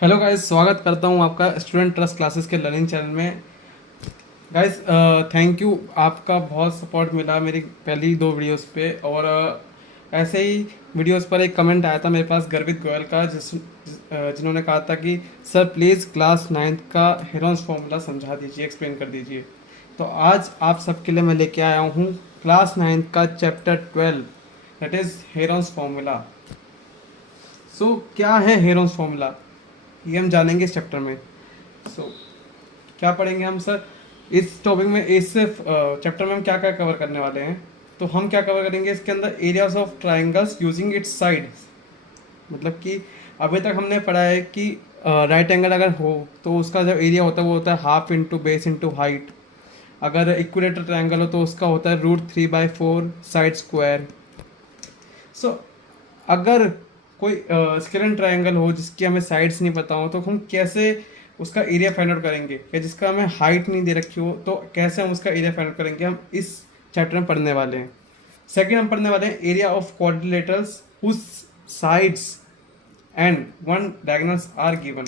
Hello guys, स्वागत करता हूं आपका स्टूडेंट ट्रस्ट क्लासेस के लर्निंग चैनल में। Guys, thank you. आपका बहुत सपोर्ट मिला मेरी पहली दो वीडियोस पे। और ऐसे ही वीडियोस पर एक कमेंट आया था मेरे पास गर्वित गोयल का, जिन्होंने कहा था कि सर प्लीज़ क्लास नाइन्थ का हेरोन्स फॉर्मूला समझा दीजिए, एक्सप्लेन कर दीजिए। तो आज आप सबके लिए मैं लेके आया हूँ क्लास नाइन्थ का chapter 12, that is Heron's formula. So क्या है हेरोन्स फॉर्मूला, ये हम जानेंगे इस चैप्टर में। सो क्या पढ़ेंगे हम सर इस टॉपिक में, इस चैप्टर में हम क्या क्या कवर करने वाले हैं। तो हम क्या कवर करेंगे इसके अंदर, areas of triangles using its sides. मतलब कि अभी तक हमने पढ़ा है कि राइट एंगल अगर हो तो उसका जो एरिया होता है वो होता है half into base into height. अगर इक्विलेटरल ट्राइंगल हो तो उसका होता है √3/4 साइड स्क्वायर। सो अगर कोई स्केलेटन ट्रायंगल हो जिसकी हमें साइड्स नहीं पता हो तो हम कैसे उसका एरिया फाइंड आउट करेंगे, या जिसका हमें हाइट नहीं दे रखी हो तो कैसे हम उसका एरिया फाइंड आउट करेंगे, हम इस चैप्टर में पढ़ने वाले हैं। सेकंड हम पढ़ने वाले हैं area of quadrilaterals whose sides and one diagonals are given.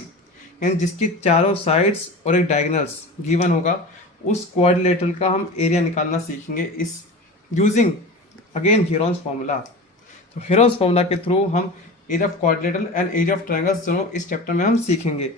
यानी जिसकी चारों साइड्स और एक डायगोनल्स गिवन होगा, उस क्वाड्रिलेटरल का हम एरिया निकालना सीखेंगे इस यूजिंग अगेन हीरोन्स फॉर्मूला। तो हेरोन्स फॉर्मूला के थ्रू हम area of quadrilateral and area of triangles दोनों इस चैप्टर में हम सीखेंगे।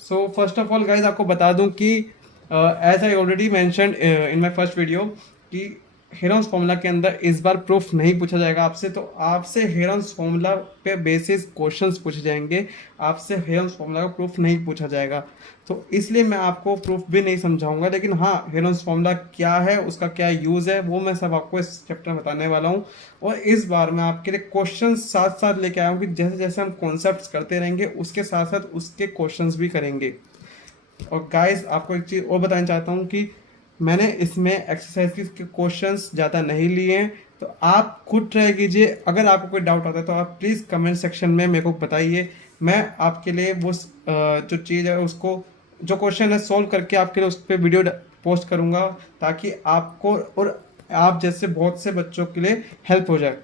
So first of all guys, आपको बता दूं कि as I already mentioned in my first video कि हेरोन्स फॉर्मूला के अंदर इस बार प्रूफ नहीं पूछा जाएगा आपसे। तो आपसे हेरोन्स फॉर्मूला पे बेसिस क्वेश्चंस पूछे जाएंगे, आपसे हेरोन्स फॉर्मूला का प्रूफ नहीं पूछा जाएगा। तो इसलिए मैं आपको प्रूफ भी नहीं समझाऊंगा, लेकिन हाँ हेरोन्स फॉर्मूला क्या है, उसका क्या यूज़ है, वो मैं सब आपको इस चैप्टर में बताने वाला हूँ। और इस बार मैं आपके लिए क्वेश्चन साथ साथ लेके आया हूँ कि जैसे जैसे हम कॉन्सेप्ट्स करते रहेंगे उसके साथ साथ उसके क्वेश्चंस भी करेंगे। और गाइस, आपको एक चीज़ और बताना चाहता हूँ कि मैंने इसमें एक्सरसाइज के क्वेश्चंस ज़्यादा नहीं लिए हैं, तो आप खुद ट्राई कीजिए। अगर आपको कोई डाउट आता है तो आप प्लीज़ कमेंट सेक्शन में मेरे को बताइए। मैं आपके लिए वो जो चीज़ है उसको, जो क्वेश्चन है सॉल्व करके आपके लिए उस पर वीडियो पोस्ट करूँगा, ताकि आपको और आप जैसे बहुत से बच्चों के लिए हेल्प हो जाए।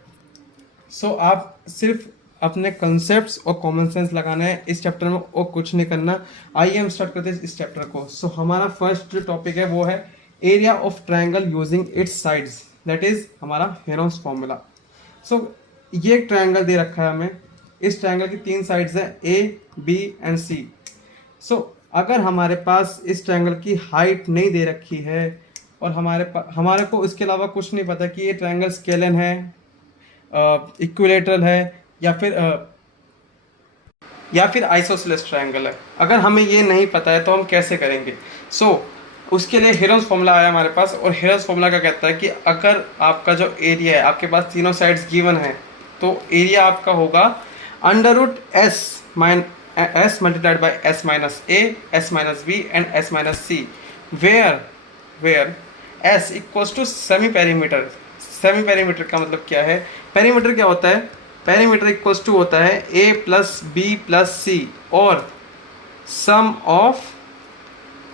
सो आप सिर्फ अपने कॉन्सेप्ट्स और कॉमन सेंस लगाना है इस चैप्टर में, और कुछ नहीं करना। आइए हम स्टार्ट करते हैं इस चैप्टर को। सो हमारा फर्स्ट जो टॉपिक है वो है area of triangle using its sides, that is हमारा हेरोन्स फॉर्मूला। सो ये एक ट्रायंगल दे रखा है हमें। इस ट्रायंगल की तीन साइड्स हैं, ए बी एंड सी। सो अगर हमारे पास इस ट्रायंगल की हाइट नहीं दे रखी है और हमारे को इसके अलावा कुछ नहीं पता कि ये ट्रायंगल स्केलन है, इक्विलेटरल है, या फिर आइसोसेलेस ट्रायंगल है, अगर हमें ये नहीं पता है तो हम कैसे करेंगे। उसके लिए हेरोन्स फॉर्मूला आया हमारे पास। और हेरोन्स फॉर्मूला क्या कहता है कि अगर आपका जो एरिया है, आपके पास तीनों साइड्स गिवन है, तो एरिया आपका होगा √S multiplied by S-A, S-B and S-C, where S equals to semi perimeter. Semi perimeter का मतलब क्या है, पेरीमीटर क्या होता है, पेरीमीटर इक्वल्स टू होता है A+B+C और sum of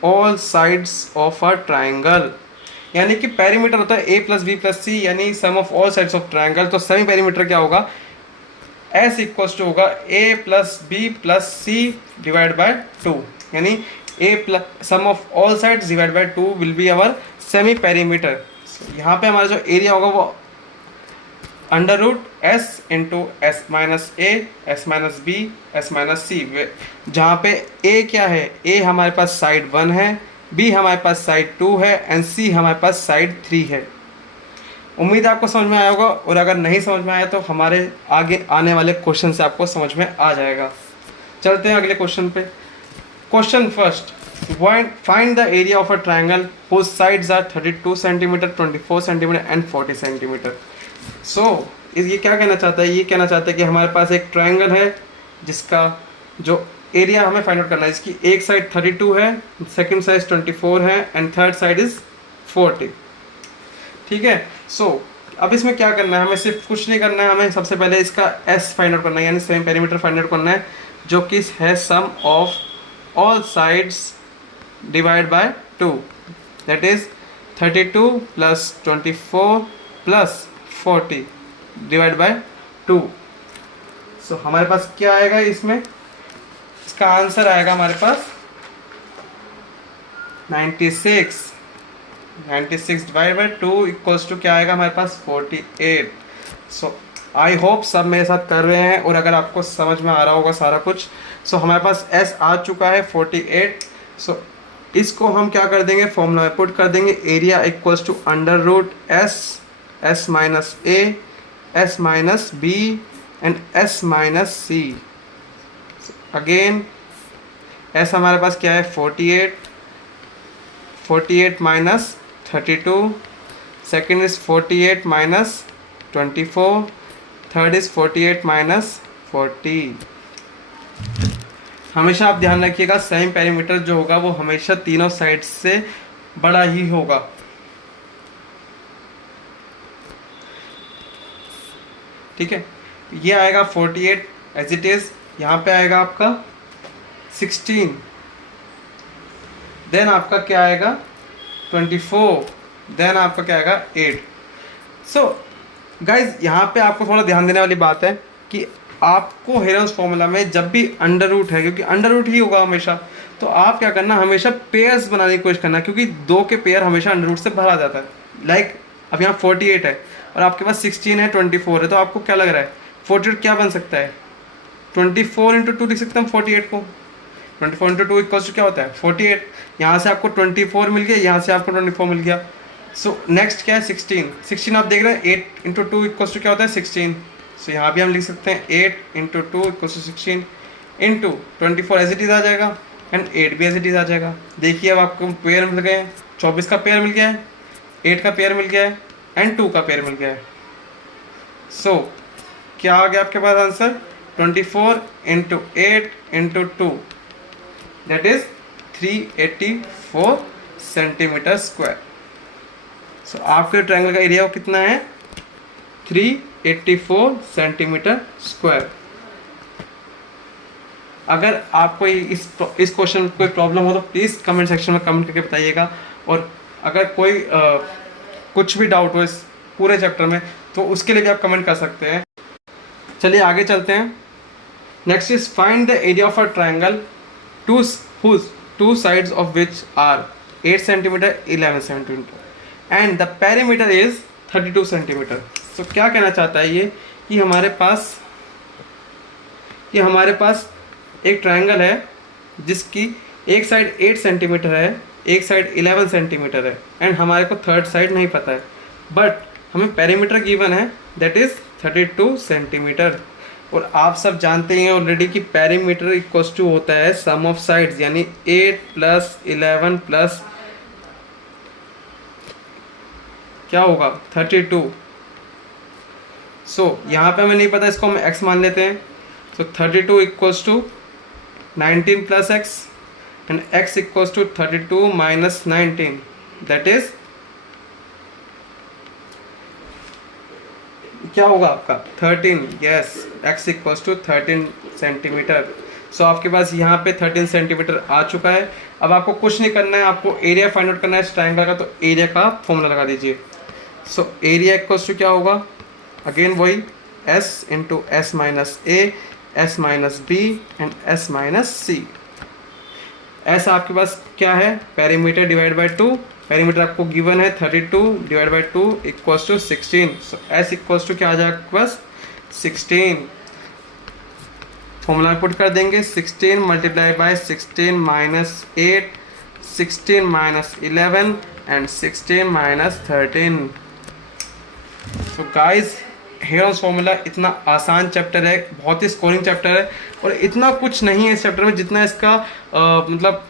all sides of a triangle. यानी कि पेरीमीटर होता है A+B+C यानी sum of all sides of triangle. तो सेमी पेरीमीटर क्या होगा, S इक्वल्स टू होगा A+B+C डिवाइड बाय 2, यानी sum of all sides divide by 2 will be our semi perimeter. यहाँ पे हमारा जो एरिया होगा वो √S into S-A, S-B, S-C, जहाँ पे A क्या है, A हमारे पास साइड 1 है, B हमारे पास साइड 2 है एंड C हमारे पास साइड 3 है। उम्मीद है आपको समझ में आया होगा, और अगर नहीं समझ में आया तो हमारे आगे आने वाले क्वेश्चन से आपको समझ में आ जाएगा। चलते हैं अगले क्वेश्चन पे। Question first, find the area of a triangle whose sides are 32 centimeter, 24 centimeter and 40 centimeter. ये क्या कहना चाहता है, ये कहना चाहता है कि हमारे पास एक ट्रायंगल है जिसका जो एरिया हमें फाइंड आउट करना है, इसकी एक साइड 32 है, सेकंड साइड 24 है एंड थर्ड साइड इज 40। ठीक है। अब इसमें क्या करना है, हमें सिर्फ कुछ नहीं करना है, हमें सबसे पहले इसका S फाइंड आउट करना है, यानी सेम पेरीमीटर फाइंड आउट करना है, जो कि है sum of all sides divide by 2, that is 32 + 24 + 40 divide by 2। हमारे पास क्या आएगा इसमें, इसका आंसर आएगा हमारे पास 96। 96 डिवाइड बाई 2 इक्वल्स टू क्या आएगा हमारे पास 48। सो आई होप सब मेरे साथ कर रहे हैं, और अगर आपको समझ में आ रहा होगा सारा कुछ। सो हमारे पास एस आ चुका है 48। सो इसको हम क्या कर देंगे, फॉर्मूला में पुट कर देंगे, area equals to under root S, S minus A, S minus B and S minus C. Again S हमारे पास क्या है 48, 48 minus 32, second is 48 minus 24, third is 48 minus 40। हमेशा आप ध्यान रखिएगा सेम पेरीमीटर जो होगा वो हमेशा तीनों साइड से बड़ा ही होगा। ठीक है, ये आएगा 48 एज इट इज, यहाँ पे आएगा आपका 16, देन आपका क्या आएगा 24, देन आपका क्या आएगा 8। सो गाइज यहाँ पे आपको थोड़ा ध्यान देने वाली बात है कि आपको हेरोन्स फॉर्मूला में जब भी अंडर रूट है, क्योंकि अंडर रूट ही होगा हमेशा, तो आप क्या करना, हमेशा पेयर्स बनाने की कोशिश करना, क्योंकि 2 के पेयर हमेशा अंडर रूट से भरा जाता है। लाइक अब यहाँ 48 है और आपके पास 16 है, 24 है, तो आपको क्या लग रहा है 48 क्या बन सकता है, 24 इंटू 2 लिख सकते हैं 48 को। 24 इंटू 2 इक्वल्स टू क्या होता है 48। यहाँ से आपको 24 मिल गया, यहाँ से आपको 24 मिल गया। सो नेक्स्ट क्या है 16। 16 आप देख रहे हैं 8 इंटू 2 इक्वल्स टू क्या होता है 16। सो यहाँ भी हम लिख सकते हैं 8 into 2 equals to 16 into 24 as it is आ जाएगा एंड 8 भी एज इट इज आ जाएगा। देखिए अब आपको पेयर मिल गए, 24 का पेयर मिल गया है, 8 का पेयर मिल गया है एंड 2 का पेयर मिल गया है। सो क्या आ गया आपके पास answer 24 into 8 into 2 that is 384 centimetre square. So आपके ट्रायंगल का एरिया कितना है 384 सेंटीमीटर स्क्वायर। अगर आपको इस क्वेश्चन कोई प्रॉब्लम हो तो प्लीज़ कमेंट सेक्शन में कमेंट करके बताइएगा, और अगर कोई कुछ भी डाउट हो इस पूरे चैप्टर में तो उसके लिए भी आप कमेंट कर सकते हैं। चलिए आगे चलते हैं। Next is find the area of a triangle two sides of which are 8 centimeter 11 centimeter and the perimeter is 32 centimeter. तो क्या कहना चाहता है ये कि हमारे पास एक ट्रायंगल है जिसकी एक साइड 8 सेंटीमीटर है, एक साइड 11 सेंटीमीटर है एंड हमारे को थर्ड साइड नहीं पता है, बट हमें पेरीमीटर गिवन है दैट इज 32 सेंटीमीटर। और आप सब जानते हैं ऑलरेडी कि पेरीमीटर इक्वल्स टू होता है सम ऑफ साइड्स, यानी 8 प्लस 11 प्लस क्या होगा 32। सो यहाँ पे हमें नहीं पता, इसको हम x मान लेते हैं। So 32 equals to 19 plus x and x equals to 32 minus 19 that is क्या होगा आपका 13। Yes, x equals to 13 centimetre. So आपके पास यहाँ पे 13 सेंटीमीटर आ चुका है। अब आपको कुछ नहीं करना है, आपको एरिया फाइंड आउट करना है इस ट्रायंगल का, तो एरिया का फॉर्मूला लगा दीजिए। सो एरिया इक्वल्स टू क्या होगा, अगेन वही s into S minus A, S minus B and S minus C. S आपके पास क्या है पेरीमीटर डिवाइड बाई 2, पेरीमीटर आपको गिवन है 32 divide by 2 equals to 16। So S equals to क्या आ जाएगा आपके पास 16। फॉर्मूला पुट कर देंगे 16 multiply by 16 minus 8, 16 minus 11 and 16 minus 13। So guys Heron's formula इतना आसान चैप्टर है, बहुत ही स्कोरिंग चैप्टर है, और इतना कुछ नहीं है इस चैप्टर में जितना इसका मतलब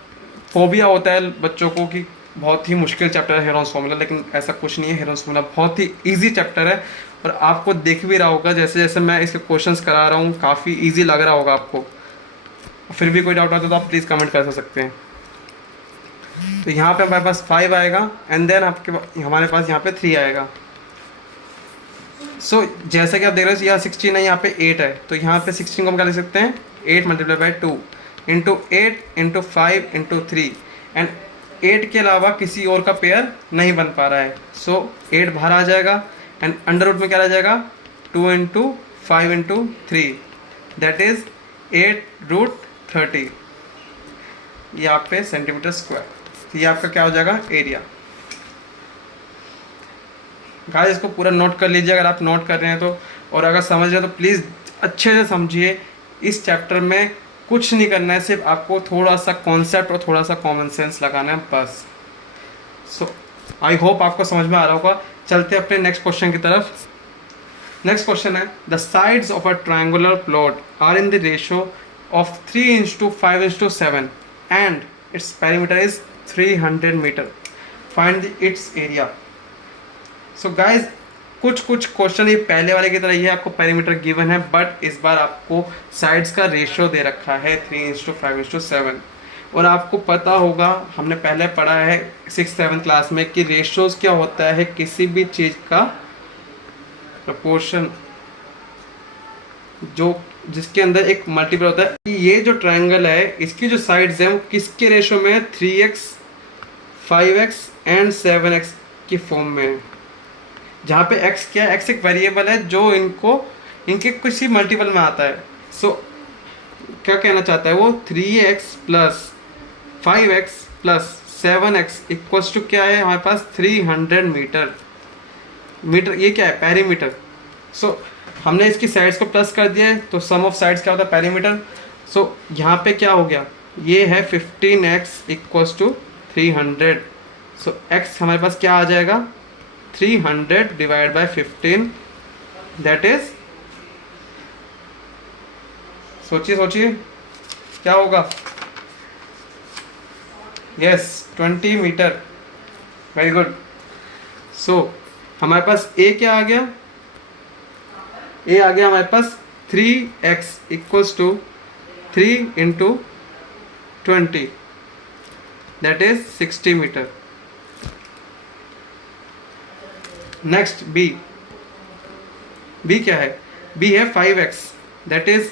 फोबिया होता है बच्चों को कि बहुत ही मुश्किल चैप्टर है हेरोन्स फॉर्मूला। लेकिन ऐसा कुछ नहीं है, हेरोन्स फॉर्मूला बहुत ही इजी चैप्टर है, और आपको दिख भी रहा होगा जैसे जैसे मैं इसके क्वेश्चंस करा रहा हूँ काफ़ी ईजी लग रहा होगा आपको। फिर भी कोई डाउट आता है तो आप प्लीज़ कमेंट कर सकते हैं। तो यहाँ पे हमारे पास 5 आएगा एंड देन हमारे पास यहाँ पे 3 आएगा। सो जैसा कि आप देख रहे हैं यहाँ 16 है, यहाँ पे 8 है, तो यहाँ पे 16 को हम क्या लिख सकते हैं 8 multiply by 2 into 8 into 5 into 3 and 8 के अलावा किसी और का पेयर नहीं बन पा रहा है। सो 8 बाहर आ जाएगा एंड अंडर रूट में क्या आ जाएगा 2 into 5 into 3 that is 8 root 30, ये आप पे सेंटीमीटर स्क्वायर, तो ये आपका क्या हो जाएगा एरिया। गाइस इसको पूरा नोट कर लीजिए अगर आप नोट कर रहे हैं तो, और अगर समझ रहे हैं तो प्लीज़ अच्छे से समझिए। इस चैप्टर में कुछ नहीं करना है, सिर्फ आपको थोड़ा सा कॉन्सेप्ट और थोड़ा सा कॉमन सेंस लगाना है बस। सो आई होप आपको समझ में आ रहा होगा। चलते अपने नेक्स्ट क्वेश्चन की तरफ। नेक्स्ट क्वेश्चन है, the sides of a triangular plot are in the ratio of 3:5:7 and its perimeter is 300 meter, find its area. So guys कुछ क्वेश्चन ये पहले वाले की तरह ही है, आपको पेरीमीटर गिवन है, बट इस बार आपको साइड्स का रेशियो दे रखा है 3:5:7। और आपको पता होगा, हमने पहले पढ़ा है 6th-7th क्लास में कि रेशियोज क्या होता है किसी भी चीज़ का प्रपोर्शन जो जिसके अंदर एक मल्टीपल होता है। ये जो ट्रायंगल है इसकी जो साइड्स हैं वो किसके रेशियो में है, 3x 5x एंड 7x की फॉर्म में है, जहाँ पे x क्या है, x एक वेरिएबल है जो इनके किसी मल्टीपल में आता है। सो क्या कहना चाहता है वो, 3x plus 5x plus 7x equals to क्या है हमारे पास 300 मीटर। ये क्या है, पेरीमीटर। सो हमने इसकी साइड्स को प्लस कर दिया है, तो सम ऑफ साइड्स क्या होता है, पेरीमीटर। सो यहाँ पे क्या हो गया, ये है 15x equals to 300। So x हमारे पास क्या आ जाएगा, 300 डिवाइड बाय 15, दैट इज, सोचिए क्या होगा, yes 20 metre. Very good. So हमारे पास a क्या आ गया, a आ गया हमारे पास 3x equals to 3 into 20, that is 60 meter. Next b क्या है, b है 5x, that is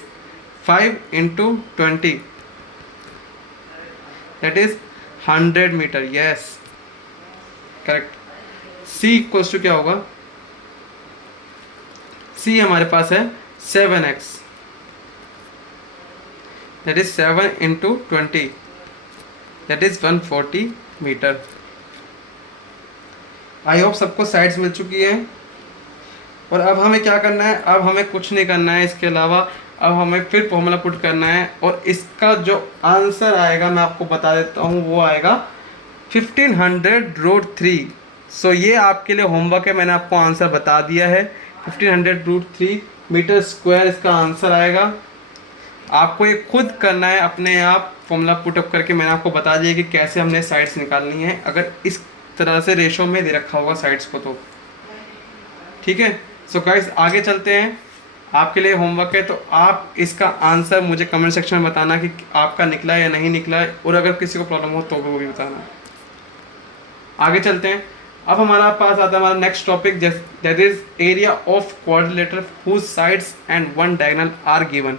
5 into 20, that is 100 meter. Yes correct. c equals to क्या होगा, c हमारे पास है 7x, that is 7 into 20, that is 140 meter. I hope सबको sides मिल चुकी है। और अब हमें क्या करना है, अब हमें कुछ नहीं करना है इसके अलावा, अब हमें फिर फॉर्मूला पुट करना है, और इसका जो आंसर आएगा मैं आपको बता देता हूँ, वो आएगा 1500√3। सो ये आपके लिए होमवर्क है, मैंने आपको आंसर बता दिया है, 1500√3 मीटर स्क्वायर इसका आंसर आएगा। आपको ये खुद करना है अपने आप, फॉर्मूला पुट अप करके मैंने आपको बता दिया कि कैसे हमने साइड्स निकालनी है, अगर इस तरह से रेशो में दे रखा होगा साइड्स को तो। ठीक है, सो गाइस आगे चलते हैं। आपके लिए होमवर्क है, तो आप इसका आंसर मुझे कमेंट सेक्शन में बताना कि आपका निकला है या नहीं निकला है, और अगर किसी को प्रॉब्लम हो तो वो भी बताना। आगे चलते हैं। अब हमारा पास आता है हमारा next topic, that is area of quadrilateral whose sides and one diagonal are given.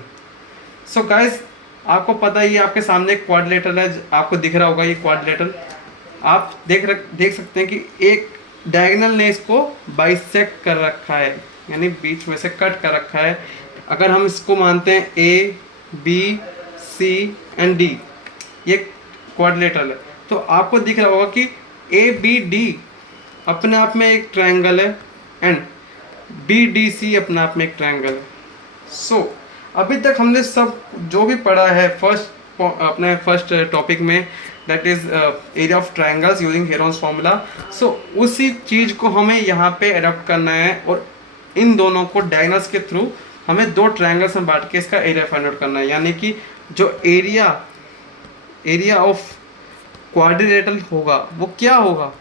So guys आपको पता ही है, आपके सामने एक क्वाड्रिलेटरल है, आपको दिख रहा होगा ये क्वाड्रिलेटरल। आप देख सकते हैं कि एक डायगोनल ने इसको बाइसेक्ट कर रखा है, यानी बीच में से कट कर रखा है। अगर हम इसको मानते हैं A, B, C and D, ये क्वाड्रिलेटरल है, तो आपको दिख रहा होगा कि ABD अपने आप में एक ट्रायंगल है एंड BDC अपने आप में एक ट्रायंगल है। सो अभी तक हमने सब जो भी पढ़ा है अपने फर्स्ट टॉपिक में, that is area of triangles using Heron's formula. So उसी चीज़ को हमें यहाँ पे अडॉप्ट करना है, और इन दोनों को डायगोनल्स के थ्रू हमें दो ट्रायंगल्स में बांट के इसका एरिया फाइंड आउट करना है। यानी कि जो एरिया ऑफ क्वाड्रिलेटरल होगा वो क्या होगा,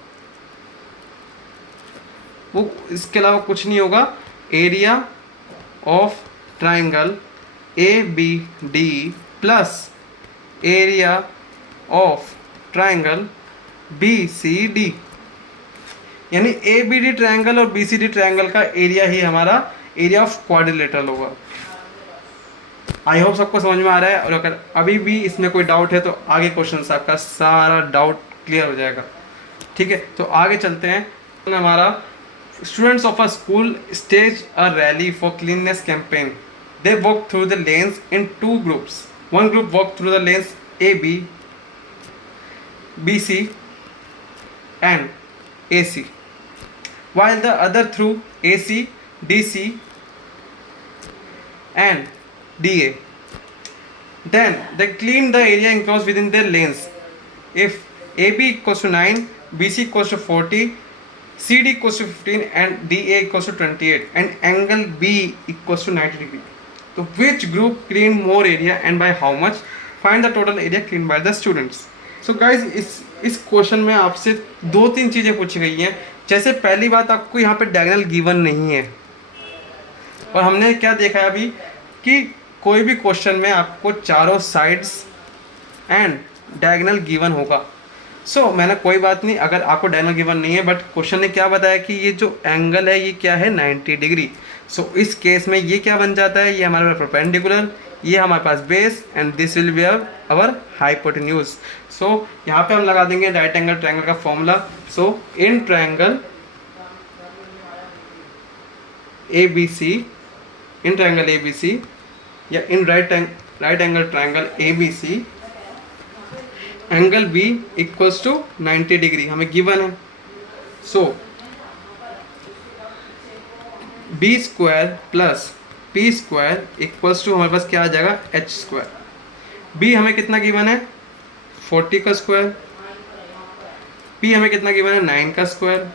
वो इसके अलावा कुछ नहीं होगा, area of triangle ABD plus area of triangle BCD, यानी ABD ट्रायंगल और BCD ट्रायंगल का एरिया ही हमारा एरिया ऑफ क्वाड्रिलेटरल होगा। आई होप सबको समझ में आ रहा है, और अगर अभी भी इसमें कोई डाउट है तो आगे क्वेश्चन से आपका सारा डाउट क्लियर हो जाएगा। ठीक है, तो आगे चलते हैं। हमारा students of a school stage a rally for cleanness campaign, they walk through the lanes in 2 groups One group walk through the lanes AB, BC and AC, while the other through AC, DC and DA. Then they clean the area enclosed within their lanes. If AB equals to 9, BC equals to 40, CD equals to 15 and DA equals to 28 and angle B equals to 90 degree. So which group clean more area and by how much? Find the total area cleaned by the students. So guys, इस question में आपसे 2-3 चीज़ें पूछी गई हैं. जैसे पहली बात, आपको यहाँ पे डायगोनल गिवन नहीं है, और हमने क्या देखा है अभी कि कोई भी क्वेश्चन में आपको चारों साइड्स एंड डायगोनल गिवन होगा. सो मैंने कोई बात नहीं अगर आपको डायगोनल गिवन नहीं है, बट क्वेश्चन ने क्या बताया कि ये जो एंगल है ये क्या है 90 डिग्री. सो इस केस में ये क्या बन जाता है, ये हमारे पास परपेंडिकुलर, ये हमारे पास base and this will be our hypotenuse. So यहाँ पे हम लगा देंगे राइट एंगल ट्रायंगल का formula. So in triangle ABC, in triangle ABC या in right angle triangle ABC, angle B equals to 90 degree हमें गिवन है. So B square plus P square equals to हमारे पास क्या आ जाएगा H स्क्वायर. B हमें कितना गिवन है 40 का स्क्वायर, P हमें कितना गिवन है 9 का स्क्वायर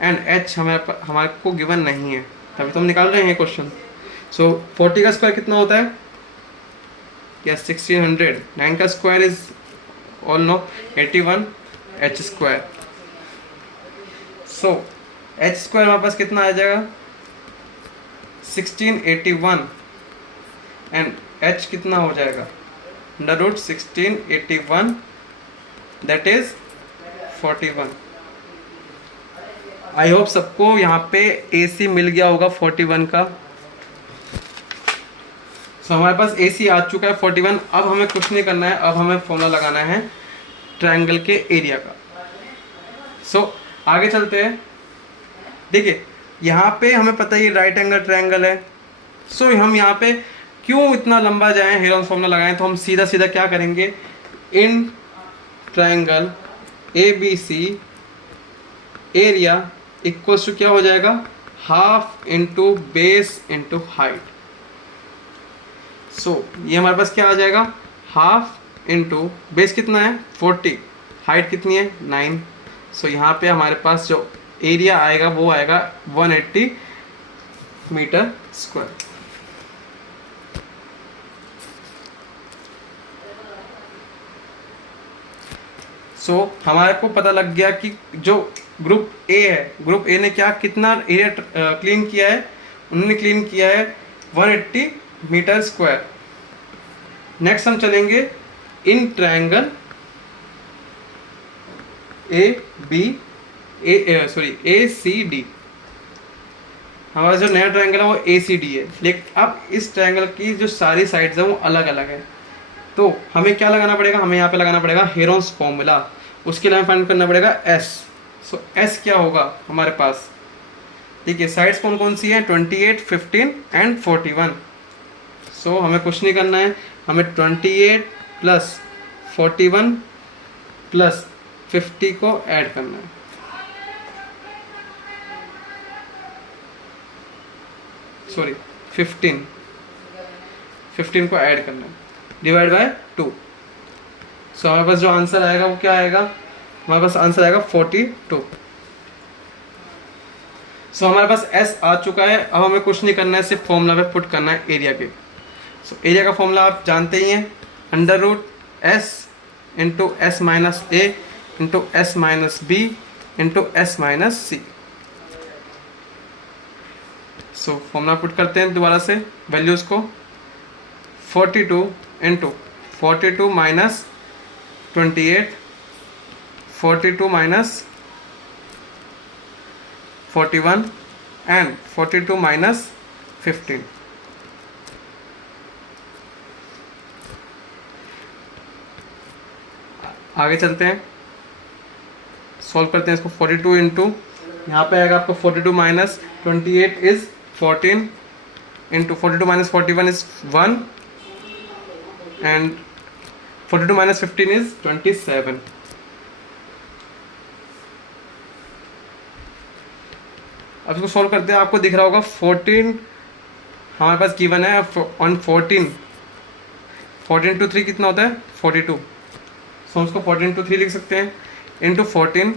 एंड H हमारे को गिवन नहीं है, तभी तो हम निकाल रहे हैं क्वेश्चन. सो 40 का स्क्वायर कितना होता है, यस 1600. 9 का square is all know 81 H square. So H square हमारे पास कितना आ जाएगा 1681 एंड H कितना हो जाएगा under root 1681 that is 41. I hope सबको यहाँ पे AC मिल गया होगा 41 का. सो हमारे पास AC आ चुका है 41. अब हमें कुछ नहीं करना है, अब हमें फॉर्मूला लगाना है ट्रायंगल के एरिया का. सो आगे चलते हैं. देखिए यहाँ पे हमें पता है ये राइट एंगल ट्रायंगल है. सो हम यहाँ पे क्यों इतना लंबा जाएं, हेरोन्स फॉर्मूला लगाएं, तो हम सीधा सीधा क्या करेंगे, in triangle ABC area equals to क्या हो जाएगा half into base into height. So ये हमारे पास क्या आ जाएगा हाफ इंटू बेस कितना है 40, हाइट कितनी है 9. सो यहाँ पे हमारे पास जो एरिया आएगा वो आएगा 180 मीटर स्क्वायर. सो हमारे को पता लग गया कि जो ग्रुप ए है, ग्रुप ए ने क्या कितना एरिया क्लीन किया है, उन्होंने क्लीन किया है 180 मीटर स्क्वायर. नेक्स्ट हम चलेंगे इन ट्रायंगल ACD. हमारा जो नया ट्रायंगल है वो ACD है, लेकिन अब इस ट्रायंगल की जो सारी साइड्स हैं वो अलग अलग है. तो हमें क्या लगाना पड़ेगा, हमें यहाँ पे लगाना पड़ेगा हेरोन्स फॉर्मूला. उसके लिए फाइंड करना पड़ेगा S. सो S क्या होगा हमारे पास, ठीक है साइड्स कौन कौन सी हैं 28, 15 एंड 41. सो हमें कुछ नहीं करना है, हमें 28 प्लस 41 प्लस 50 को ऐड करना है. सॉरी 15 को ऐड करना है डिवाइड बाय 2. सो हमारे पास जो आंसर आएगा वो क्या आएगा, हमारे पास आंसर आएगा 42. सो हमारे पास S आ चुका है. अब हमें कुछ नहीं करना है, सिर्फ फॉर्मूला पे पुट करना है एरिया के. सो एरिया का फॉर्मूला आप जानते ही हैं, under root S into S minus A into S minus B into S minus C. So formula put करते हैं दोबारा से वैल्यूज़ को. 42 into 42 minus 28, 42 minus 41 and 42 minus 15. आगे चलते हैं, सॉल्व करते हैं इसको. 42 इंटू यहाँ पे आएगा आपको 42 minus 28 is 14 into 42 minus 41 is 1 and 42 minus 15 is 27। अब इसको सॉल्व करते हैं। आपको दिख रहा होगा 14 हमारे पास गिवन है ऑन 14 टू 3 कितना होता है 42। सो उसको 14 टू 3 लिख सकते हैं इंटू 14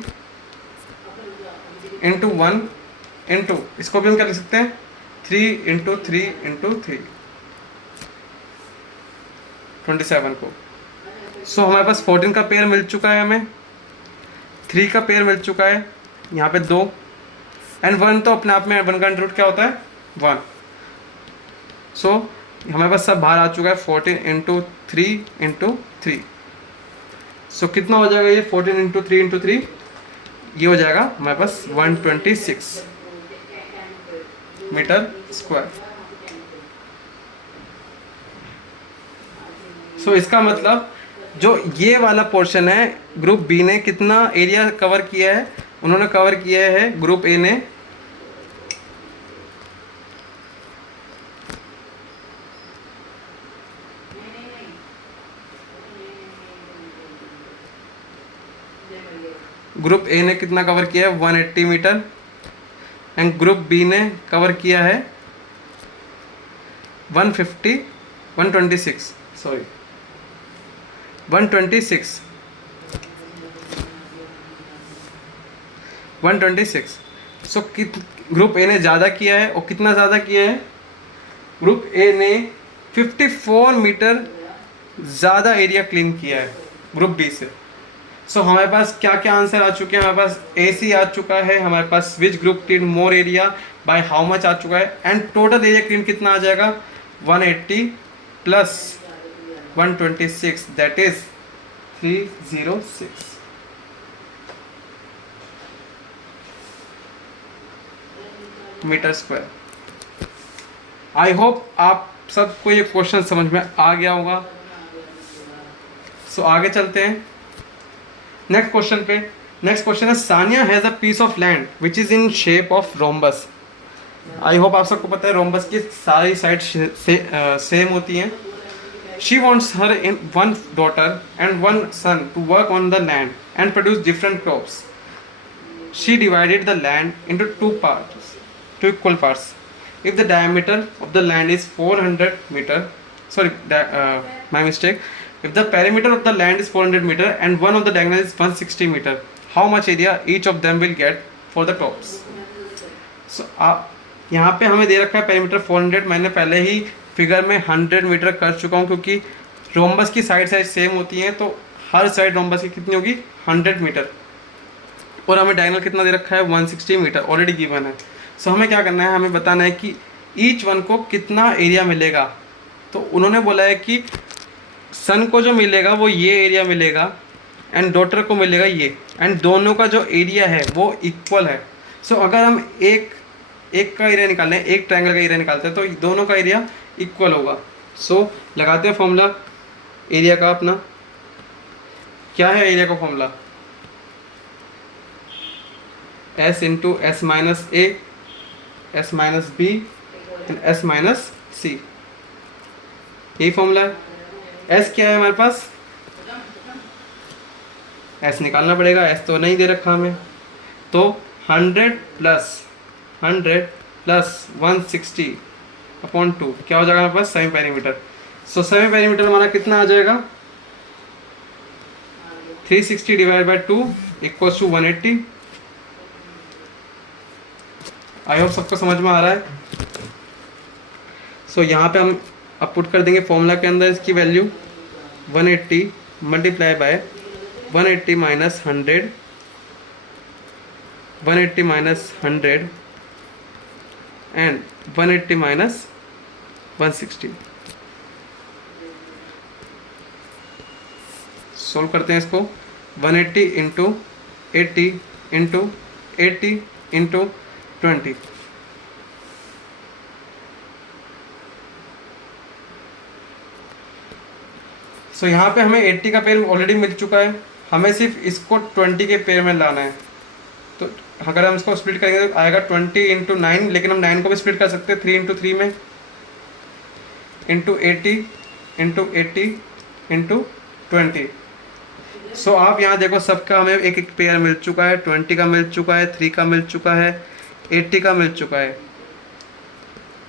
इंटू 1 इंटू इसको भी हम क्या लिख सकते हैं 3 इंटू 3 इंटू 3 27 को। सो हमारे पास 14 का पेयर मिल चुका है, हमें 3 का पेयर मिल चुका है, यहाँ पे 2 एंड 1 तो अपने आप में 1 का अंडर रूट क्या होता है 1। सो हमारे पास सब बाहर आ चुका है 14 इंटू 3 इंटू 3। सो कितना हो जाएगा ये 14 इंटू 3 इंटू 3, ये हो जाएगा हमारे पास 126 मीटर स्क्वायर। सो इसका मतलब जो ये वाला पोर्शन है ग्रुप बी ने कितना एरिया कवर किया है, उन्होंने कवर किया है ग्रुप ए ने ग्रुप ए ने कितना कवर किया है 180 मीटर एंड ग्रुप बी ने कवर किया है 126 सॉरी 126। सो ग्रुप ए ने ज़्यादा किया है, और कितना ज़्यादा किया है ग्रुप ए ने 54 मीटर ज़्यादा एरिया क्लीन किया है ग्रुप बी से। सो हमारे पास क्या क्या आंसर आ चुके हैं, हमारे पास AC आ चुका है, हमारे पास which group clean more area by how much आ चुका है, एंड टोटल एरिया क्लीन कितना आ जाएगा 180 plus 126 that is 306। Meter square. I hope आप सबको ये क्वेश्चन समझ में आ गया होगा। सो आगे चलते हैं नेक्स्ट क्वेश्चन पे। नेक्स्ट क्वेश्चन है Sania has a piece of land which is in shape of rhombus. I hope आप सबको पता है रोम्बस की सारी साइड सेम होती हैं। She wants her in one daughter and one son to work on the land and produce different crops. She divided the land into two equal parts. If the diameter of the land is 400 meter, my mistake. If the perimeter of the land is 400 meter and one of the diagonal is 160 meter, how much area each of them will get for the crops? So आप यहाँ पे हमें दे रखा है perimeter 400, मैंने पहले ही figure में 100 metre कर चुका हूँ क्योंकि रोम्बस की साइड सेम होती हैं, तो हर साइड रोम्बस की कितनी होगी 100 मीटर, और हमें डायगोनल कितना दे रखा है 160 मीटर ऑलरेडी गिवन है। सो हमें क्या करना है, हमें बताना है कि ईच वन को कितना एरिया मिलेगा। तो उन्होंने बोला है कि सन को जो मिलेगा वो ये एरिया मिलेगा एंड डॉटर को मिलेगा ये, एंड दोनों का जो एरिया है वो इक्वल है। सो अगर हम एक का एरिया निकालें, एक ट्रायंगल का एरिया निकालते हैं तो दोनों का एरिया इक्वल होगा। सो लगाते हैं फॉर्मूला एरिया का अपना। क्या है एरिया का formula S into S minus A S minus B S minus C, यही फॉर्मूला है। S क्या है हमारे पास, S निकालना पड़ेगा, S तो नहीं दे रखा हमें, तो 100 प्लस 160 अपॉन 2 क्या हो जाएगा हमारे पास semi perimeter. So semi perimeter हमारा कितना आ जाएगा 360 divide by 2 equals to 180। I hope सबको समझ में आ रहा है। सो यहाँ पे हम अब पुट कर देंगे फॉर्मूला के अंदर इसकी value 180 multiply by 180 minus 100 180 minus 100 and 180 minus 160। Solve करते हैं इसको। 180 इंटू 80 इंटू 80 इंटू 20। सो यहाँ पे हमें 80 का पेयर ऑलरेडी मिल चुका है, हमें सिर्फ इसको 20 के पेयर में लाना है। तो अगर हम इसको स्प्लिट करेंगे तो आएगा 20 इंटू 9, लेकिन हम 9 को भी स्प्लिट कर सकते हैं 3 इंटू 3 में, इंटू 80 इंटू 80 इंटू 20। सो आप यहाँ देखो सबका हमें एक एक पेयर मिल चुका है, 20 का मिल चुका है, 3 का मिल चुका है, 80 का मिल चुका है।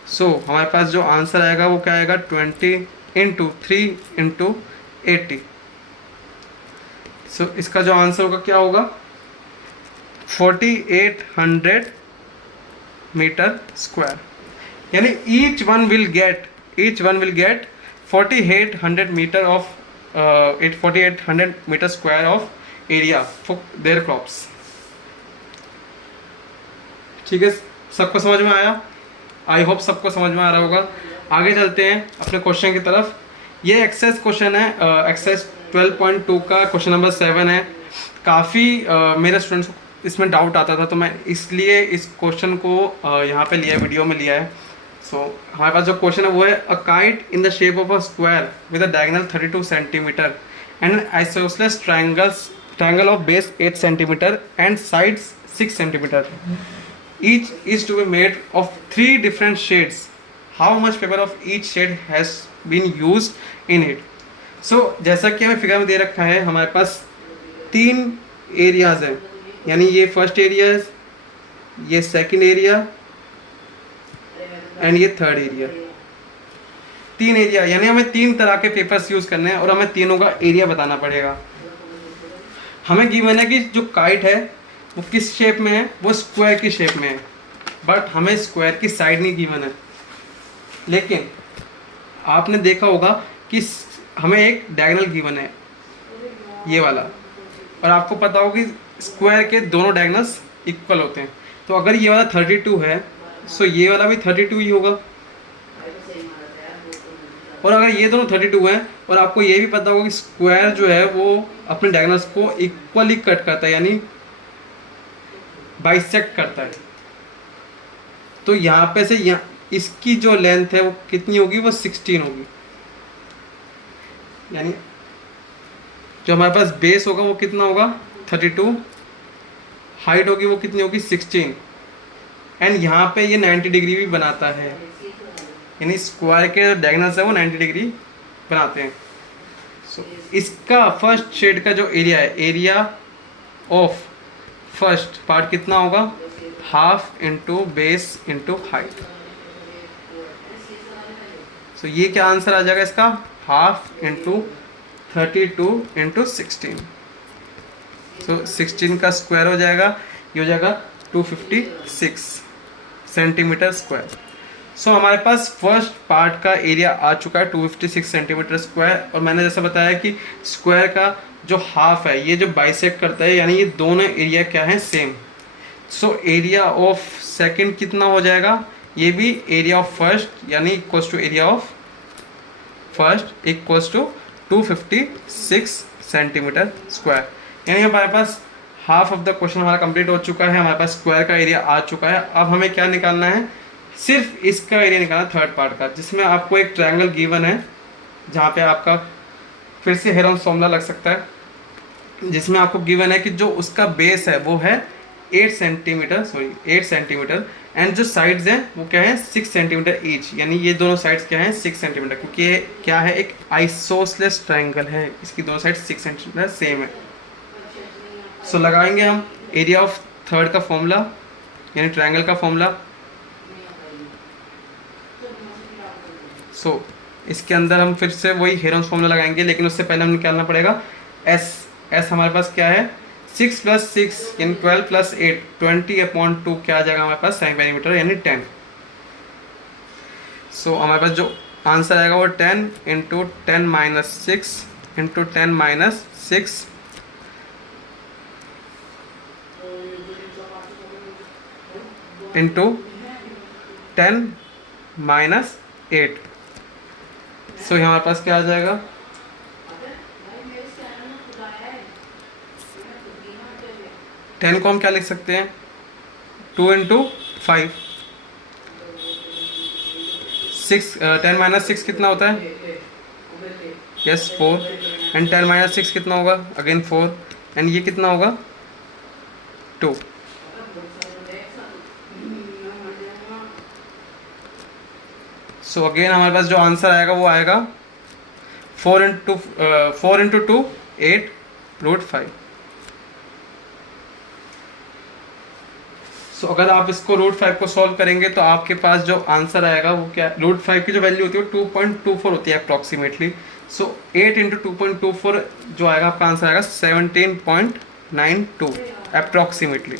सो हमारे पास जो आंसर आएगा वो क्या आएगा, 20 इंटू 3 इंटू 80। सो इसका जो आंसर होगा क्या होगा, 4800 मीटर स्क्वायर। यानी each one will get 4800 meter of 4800 meter square of area for their crops. ठीक है, सबको समझ में आया? आई होप सबको समझ में आ रहा होगा। आगे चलते हैं अपने क्वेश्चन की तरफ। ये एक्सरसाइज क्वेश्चन है, एक्सरसाइज 12.2 का क्वेश्चन नंबर 7 है। काफ़ी मेरे स्टूडेंट्स को इसमें डाउट आता था, तो मैं इसलिए इस क्वेश्चन को यहाँ पे लिया, वीडियो में लिया है। सो हमारे पास जो क्वेश्चन है वो है, a kite in the shape of a square with a diagonal 32 centimetre and isosceles triangle of base 8 centimetre and sides 6 centimetre, each is to be made of 3 different shades. How much paper of each shade has been used in it? So जैसा कि हमें figure में दे रखा है, हमारे पास 3 areas हैं, यानी ये फर्स्ट एरिया, ये सेकंड एरिया एंड ये थर्ड एरिया। 3 एरिया, यानी हमें 3 तरह के पेपर्स यूज करने हैं और हमें तीनों का एरिया बताना पड़ेगा। हमें गिवन है कि जो काइट है वो किस शेप में है, वो स्क्वायर की शेप में है, बट हमें स्क्वायर की साइड नहीं गिवन है। लेकिन आपने देखा होगा कि हमें एक डायगोनल गिवन है, ये वाला, और आपको पता होगा कि स्क्वायर के दोनों डायगोनल्स इक्वल होते हैं। तो अगर ये वाला 32 है, सो ये वाला भी 32 ही होगा। और अगर ये दोनों 32 हैं, और आपको ये भी पता होगा कि स्क्वायर जो है वो अपने डायगोनल्स को इक्वली कट करता है, यानी बाइसेक्ट करता है। तो यहाँ पे से यहाँ इसकी जो लेंथ है वो कितनी होगी, वो 16 होगी। यानी जो हमारे पास बेस होगा वो कितना होगा, 32, हाइट होगी वो कितनी होगी, 16, एंड यहाँ पे ये 90 डिग्री भी बनाता है, यानी स्क्वायर के डायगोनल्स है वो 90 डिग्री बनाते हैं। सो इसका फर्स्ट शेड का जो एरिया है, एरिया ऑफ फर्स्ट पार्ट कितना होगा, half into base into height. So ये क्या आंसर आ जाएगा इसका, हाफ इंटू 32 इंटू 16। सो 16 का स्क्वायर हो जाएगा, ये हो जाएगा 256 सेंटीमीटर स्क्वायर। सो हमारे पास फर्स्ट पार्ट का एरिया आ चुका है 256 सेंटीमीटर स्क्वायर। और मैंने जैसा बताया कि स्क्वायर का जो हाफ है ये जो बाइसेक्ट करता है, यानी ये दोनों एरिया क्या है, same. So area of second कितना हो जाएगा, ये भी एरिया ऑफ फर्स्ट यानी equals to area of first equals to 256 centimeter square. यानी हमारे पास हाफ ऑफ द क्वेश्चन हमारा कंप्लीट हो चुका है, हमारे पास स्क्वायर का एरिया आ चुका है। अब हमें क्या निकालना है, सिर्फ इसका एरिया निकालना, थर्ड पार्ट का, जिसमें आपको एक ट्रायंगल गिवन है, जहाँ पे आपका फिर से हेरोन्स फॉर्मूला लग सकता है, जिसमें आपको गिवन है कि जो उसका बेस है वो है 8 सेंटीमीटर एंड जो साइड्स हैं वो क्या है, 6 सेंटीमीटर ईच, यानी ये दोनों साइड्स क्या हैं, 6 सेंटीमीटर, क्योंकि ये क्या है, एक आइसोसेलेस ट्रायंगल है, इसकी दोनों साइड 6 सेंटीमीटर सेम है। सो लगाएंगे हम एरिया ऑफ थर्ड का फॉर्मूला, यानी ट्रायंगल का फॉर्मूला। सो इसके अंदर हम फिर से वही हेरोन्स फॉर्मूला लगाएंगे, लेकिन उससे पहले हम निकालना पड़ेगा एस। एस हमारे पास क्या है, 6 + 6 यानी 12 + 8 20/2 क्या आ जाएगा हमारे पास, सेंटीमीटर यानी 10। सो हमारे पास जो आंसर आएगा वो 10 × 10 - 6 × 10 - 6 × 10 - 8। सो यहाँ हमारे पास क्या आ जाएगा, 10 को हम क्या लिख सकते हैं, 2 × 5, 10 - 6 कितना होता है, यस 4, एंड 10 - 6 कितना होगा, अगेन 4, एंड ये कितना होगा 2। सो अगेन हमारे पास जो आंसर आएगा वो आएगा 4 इंटू 2 8 √5। सो अगर आप इसको √5 को सॉल्व करेंगे तो आपके पास जो आंसर आएगा वो क्या, √5 की जो वैल्यू होती है वो 2.24 होती है अप्रॉक्सीमेटली। सो 8 इंटू 2.24 जो आएगा आपका आंसर आएगा 17.92 अप्रॉक्सीमेटली।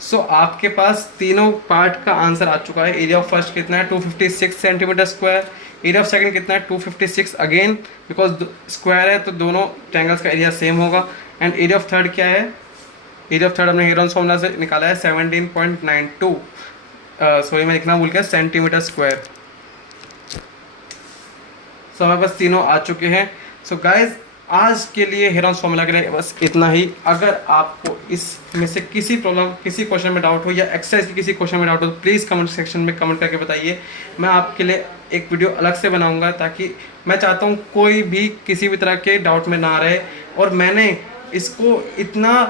सो आपके पास तीनों पार्ट का आंसर आ चुका है। एरिया ऑफ फर्स्ट कितना है 256 centimeter square, area of second कितना है 256 अगेन बिकॉज स्क्वायर है तो दोनों ट्रायंगल्स का एरिया सेम होगा। एंड एरिया ऑफ थर्ड क्या है, एरिया ऑफ थर्ड हमने हेरोन्स फॉर्मूला से निकाला है 17.92 सॉरी मैं लिखना भूल गया सेंटीमीटर स्क्वायर। सो हमारे पास तीनों आ चुके हैं। सो गाइज आज के लिए हेरोन्स फॉर्मूला के लिए बस इतना ही। अगर आपको इसमें से किसी क्वेश्चन में डाउट हो या एक्सरसाइज की किसी क्वेश्चन में डाउट हो तो प्लीज़ कमेंट सेक्शन में कमेंट करके बताइए। मैं आपके लिए एक वीडियो अलग से बनाऊंगा ताकि मैं चाहता हूँ कोई भी किसी भी तरह के डाउट में ना रहे। और मैंने इसको इतना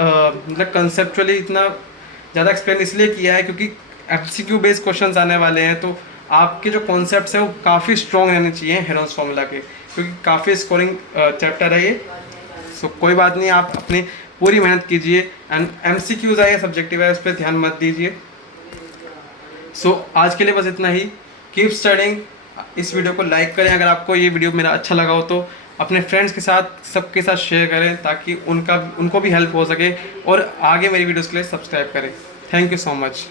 मतलब कंसेप्चुअली इतना ज़्यादा एक्सप्लेन इसलिए किया है क्योंकि MCQ बेस्ड क्वेश्चंस आने वाले हैं तो आपके जो कॉन्सेप्ट्स हैं वो काफ़ी स्ट्रॉन्ग रहने चाहिए हेरोन्स फॉर्मूला के, क्योंकि काफ़ी स्कोरिंग चैप्टर है ये। सो कोई बात नहीं, आप अपनी पूरी मेहनत कीजिए। एंड MCQs है, सब्जेक्टिव है, उस पर ध्यान मत दीजिए। सो आज के लिए बस इतना ही। Keep studying. इस वीडियो को लाइक करें अगर आपको ये वीडियो मेरा अच्छा लगा हो तो, अपने फ्रेंड्स के साथ सबके साथ शेयर करें ताकि उनको भी हेल्प हो सके, और आगे मेरी वीडियोज़ के लिए सब्सक्राइब करें। Thank you so much.